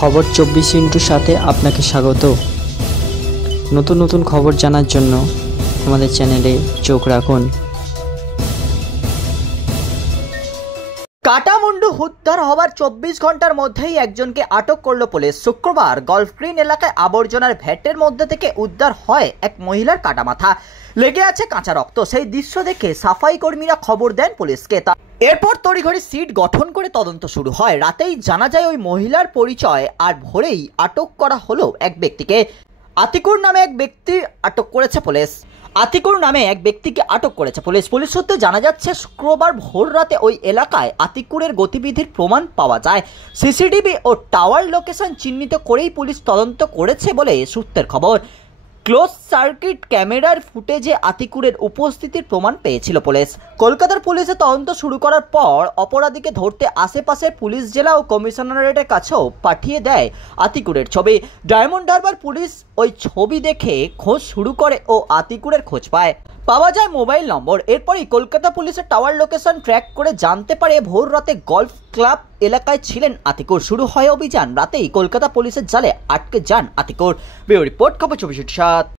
খবর 24 সাথে আপনাকে স্বাগত। নতুন নতুন খবর জানার জন্য আমাদের চ্যানেলে চোখ রাখুন। কাটামুন্ডু উদ্ধার হওয়ার 24 ঘন্টার মধ্যেই একজনকে আটক করলো পুলিশ। শুক্রবার গলফ গ্রিন এলাকায় আবর্জনার ভ্যাটের মধ্যে থেকে উদ্ধার হয় এক মহিলার কাটামাথা, লেগে আছে কাঁচা রক্ত। সেই দৃশ্য দেখে সাফাই কর্মীরা খবর দেন পুলিশকে। এরপর তড়িঘড়ি সিট গঠন করে তদন্ত শুরু হয়। রাতেই জানা যায় ওই মহিলার পরিচয়, আর ভোরেই আটক করা হলো এক ব্যক্তিকে। আতিকুর নামে এক ব্যক্তিকে আটক করেছে পুলিশ। পুলিশ সূত্রে জানা যাচ্ছে, শুক্রবার ভোর রাতে ওই এলাকায় আতিকুরের গতিবিধির প্রমাণ পাওয়া যায়। সিসিটিভি ও টাওয়ার লোকেশন চিহ্নিত করেই পুলিশ তদন্ত করেছে বলে সূত্রের খবর। ক্লোজ সার্কিট ক্যামেরার ফুটেজে আতিকুরের উপস্থিতির প্রমাণ পেয়েছিল পুলিশ। কলকাতার পুলিশে তদন্ত শুরু করার পর অপরাধীকে ধরতে আশেপাশের পুলিশ জেলা ও কমিশনারেটের কাছেও পাঠিয়ে দেয় আতিকুরের ছবি। ডায়মন্ড হারবার পুলিশ ওই ছবি দেখে খোঁজ শুরু করে ও আতিকুরের খোঁজ পাওয়া যায় মোবাইল নম্বর। এরপরই কলকাতা পুলিশের টাওয়ার লোকেশন ট্র্যাক করে জানতে পারে ভোর রাতে গলফ ক্লাব এলাকায় ছিলেন আতিকুর। শুরু হয় অভিযান। রাতেই কলকাতা পুলিশের জালে আটকে যান আতিকুর। ব্যুরো রিপোর্ট, খবর 24/7।